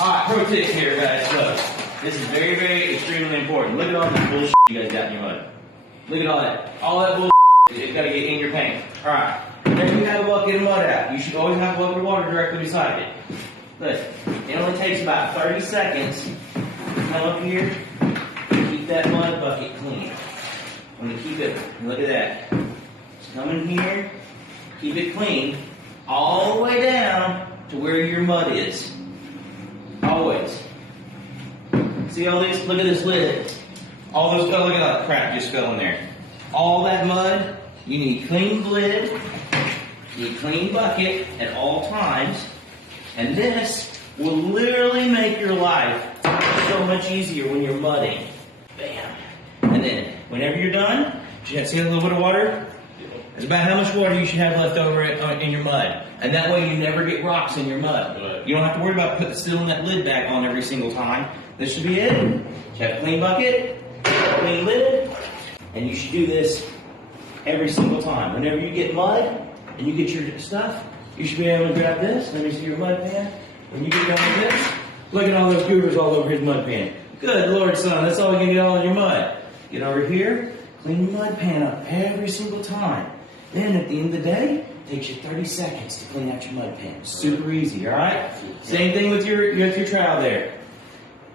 Alright, pro tip here, guys. Look, this is very, very extremely important. Look at all this bullshit you guys got in your mud. Look at all that. All that bullshit. It's got to get in your paint. Alright. Whenever you have a bucket of mud out, you should always have a bucket of water directly beside it. Look, it only takes about 30 seconds to come up here and keep that mud bucket clean. I'm going to keep it, look at that. Just come in here, keep it clean, all the way down to where your mud is. Always. See all these? Look at this lid. All those, oh, look at that crap just fell in there. All that mud, you need clean lid, you need clean bucket at all times, and this will literally make your life so much easier when you're mudding. Bam. And then, whenever you're done, you see a little bit of water? It's about how much water you should have left over in your mud. And that way you never get rocks in your mud. You don't have to worry about sealing that lid back on every single time. This should be it. You have a clean bucket, clean lid, and you should do this every single time. Whenever you get mud and you get your stuff, you should be able to grab this. Let me see your mud pan. When you get done with this, look at all those goobers all over his mud pan. Good Lord, son, that's all you can get all in your mud. Get over here, clean your mud pan up every single time. Then at the end of the day, it takes you 30 seconds to clean out your mud pan. Super easy, all right? Same thing with your trowel there.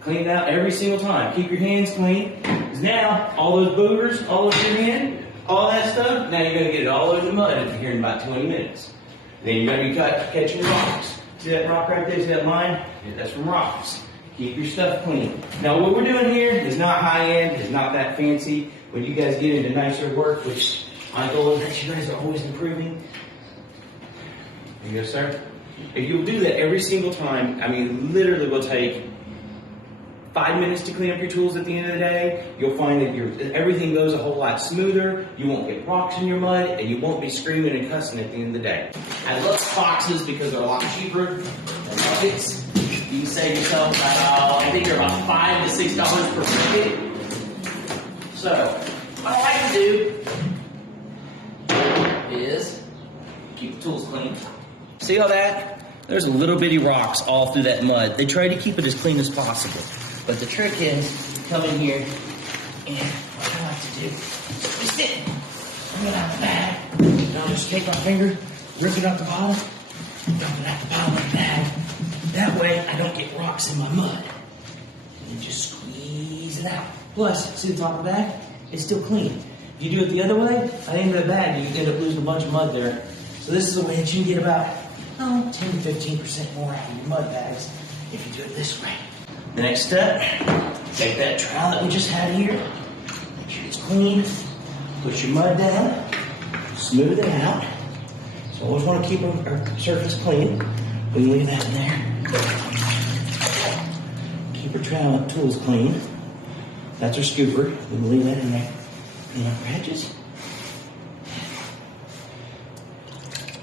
Clean it out every single time. Keep your hands clean. Because now, all those boogers, all over your hand, all that stuff, now you're going to get it all over the mud here in about 20 minutes. Then you're going to be catching your rocks. See that rock right there? See that line? Yeah, that's from rocks. Keep your stuff clean. Now what we're doing here is not high end, it's not that fancy. When you guys get into nicer work, which my goal is that you guys are always improving. There you go, sir. If you'll do that every single time, I mean, literally will take 5 minutes to clean up your tools at the end of the day. You'll find that everything goes a whole lot smoother. You won't get rocks in your mud, and you won't be screaming and cussing at the end of the day. I love boxes because they're a lot cheaper than buckets. You can save yourself about, I think they're about $5 to $6 per bucket. So, what I like to do is keep the tools clean. See all that? There's little bitty rocks all through that mud. They try to keep it as clean as possible. But the trick is, come in here, and what I like to do is sit. Bring it out the bag. And I'll just take my finger, rip it out the bottom, and dump it out the bottom of the bag. That way, I don't get rocks in my mud. And just squeeze it out. Plus, see the top of the bag? It's still clean. If you do it the other way, at the end of the bag, you end up losing a bunch of mud there. So this is a way that you can get about 10 to 15% more out of your mud bags if you do it this way. The next step, take that trowel that we just had here, make sure it's clean, push your mud down, smooth it out. So always want to keep our surface clean. We can leave that in there. Keep our trowel and tools clean. That's our scooper. We can leave that in there. Clean up our edges.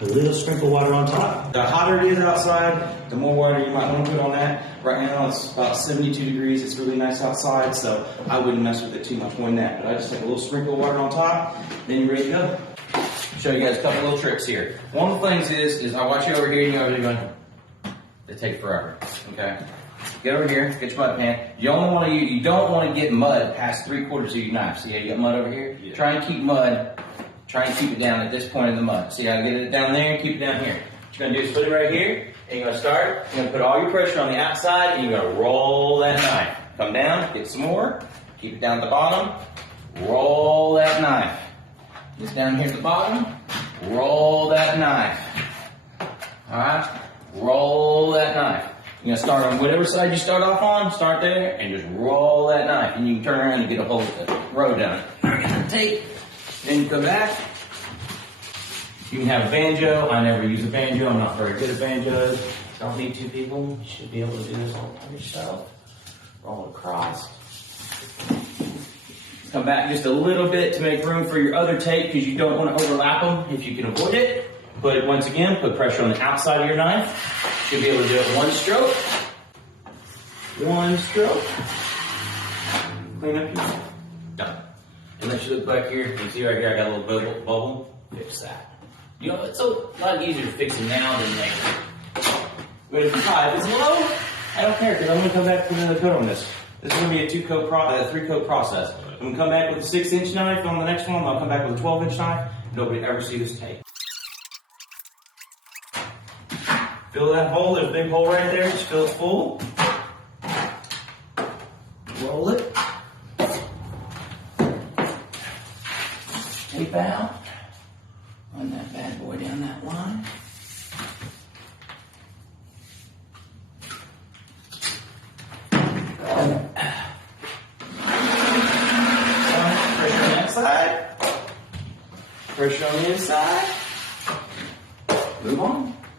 A little sprinkle water on top. The hotter it is outside, the more water you might want to put on that. Right now it's about 72 degrees. It's really nice outside, so I wouldn't mess with it too much more than that. But I just take a little sprinkle of water on top, then you're ready to go. Show you guys a couple little tricks here. One of the things is I watch you over here and you're over here going, they take forever, okay? Get over here, get your mud pan. You don't want to get mud past 3/4 of your knife. See how you got mud over here? Yeah. Try and keep it down at this point in the mud. So you gotta get it down there and keep it down here. What you're gonna do is put it right here, and you're gonna start. You're gonna put all your pressure on the outside, and you're gonna roll that knife. Come down, get some more, keep it down at the bottom, roll that knife. Just down here at the bottom, roll that knife. Alright? Roll that knife. You're gonna start on whatever side you start off on, start there, and just roll that knife. And you can turn around and get a whole row done. Alright, tape. Then you come back. You can have a banjo. I never use a banjo. I'm not very good at banjos. Don't need two people. You should be able to do this all by yourself. Roll it across. Come back just a little bit to make room for your other tape because you don't want to overlap them if you can avoid it. But once again, put pressure on the outside of your knife. Should be able to do it one stroke. One stroke. Clean up your knife. Done. And let you look back here. You can see right here I got a little bubble. Fix that. You know, it's a lot easier to fix it now than later. But if it's low, I I don't care, because I'm gonna come back with another coat on this. This is gonna be a 3-coat process. I'm gonna come back with a 6-inch knife on the next one, I'll come back with a 12-inch knife. Nobody ever see this tape. Fill that hole, there's a big hole right there, just fill it full. Roll it. Tape out. Run that bad boy down that line. Pressure on that side. Pressure on the inside.